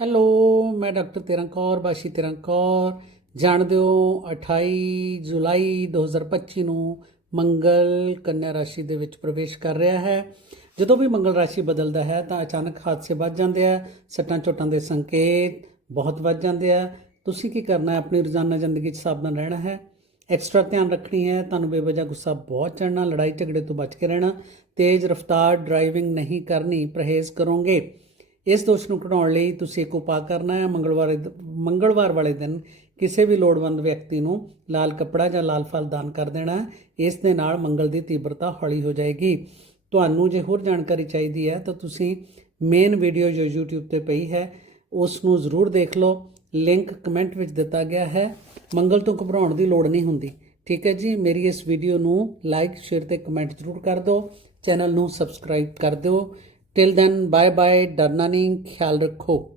Hello, ਮੈਂ doctor ਤਿਰੰਕੌਰ ਬਾਸ਼ੀ ਤਿਰੰਕੌਰ ਜਾਣਦੇ ਹੋ 28 ਜੁਲਾਈ 2025 ਨੂੰ ਮੰਗਲ ਕੰਨਿਆ ਰਾਸ਼ੀ ਦੇ ਵਿੱਚ ਪ੍ਰਵੇਸ਼ ਕਰ ਰਿਹਾ ਹੈ। ਜਦੋਂ ਵੀ ਮੰਗਲ ਰਾਸ਼ੀ ਬਦਲਦਾ ਹੈ, ਤਾਂ ਅਚਾਨਕ ਹਾਦਸੇ ਵੱਧ ਜਾਂਦੇ ਆ। ਸੱਟਾਂ ਚੋਟਾਂ ਦੇ ਸੰਕੇਤ ਬਹੁਤ ਵੱਧ ਜਾਂਦੇ ਆ। ਤੁਸੀਂ ਕੀ ਕਰਨਾ ਹੈ? ਆਪਣੀ ਰੋਜ਼ਾਨਾ ਜ਼ਿੰਦਗੀ 'ਚ ਸਾਵਧਾਨ ਰਹਿਣਾ ਹੈ। ਐਕਸਟਰਾ ਧਿਆਨ ਰੱਖਣੀ ਹੈ। ਤੁਹਾਨੂੰ ਬੇਵਜ੍ਹਾ ਗੁੱਸਾ ਬਹੁਤ ਚੜਨਾ ਲੜਾਈ ਝਗੜੇ ਤੋਂ ਬਚ ਕੇ ਰਹਿਣਾ, ਤੇਜ਼ ਰਫ਼ਤਾਰ ਡਰਾਈਵਿੰਗ ਨਹੀਂ ਕਰਨੀ, ਪਰਹੇਜ਼ ਕਰੋਗੇ। ਇਸ ਦੋਸ਼ ਨੂੰ ਘਟਾਉਣ ਲਈ ਤੁਸੀਂ ਇੱਕ ਉਪਾਅ ਕਰਨਾ ਹੈ। ਮੰਗਲਵਾਰ ਮੰਗਲਵਾਰ ਵਾਲੇ ਦਿਨ ਕਿਸੇ ਵੀ ਲੋੜਵੰਦ ਵਿਅਕਤੀ ਨੂੰ ਲਾਲ ਕੱਪੜਾ ਜਾਂ ਲਾਲ ਫਲ ਦਾਨ ਕਰ ਦੇਣਾ ਇਸ ਦੇ ਨਾਲ ਮੰਗਲ ਦੀ ਤੀਬਰਤਾ ਹੌਲੀ ਹੋ ਜਾਏਗੀ। ਤੁਹਾਨੂੰ ਜੇ ਹੋਰ ਜਾਣਕਾਰੀ ਚਾਹੀਦੀ ਹੈ ਤਾਂ ਤੁਸੀਂ ਮੇਨ ਵੀਡੀਓ ਜੋ YouTube ਤੇ ਪਈ ਹੈ, ਉਸ ਨੂੰ ਜ਼ਰੂਰ ਦੇਖ ਲਓ। ਲਿੰਕ ਕਮੈਂਟ ਵਿੱਚ ਦਿੱਤਾ ਗਿਆ ਹੈ। ਮੰਗਲ ਤੋਂ ਘਬਰਾਉਣ ਦੀ ਲੋੜ ਨਹੀਂ ਹੁੰਦੀ। ਠੀਕ ਹੈ ਜੀ? ਮੇਰੀ ਇਸ ਵੀਡੀਓ ਨੂੰ ਲਾਈਕ ਸ਼ੇਅਰ ਤੇ ਕਮੈਂਟ ਜ਼ਰੂਰ ਕਰ ਦਿਓ। ਚੈਨਲ ਨੂੰ ਸਬਸਕ੍ਰਾਈਬ ਕਰ ਦਿਓ। Till then, bye bye, Darnani ख्याल रखो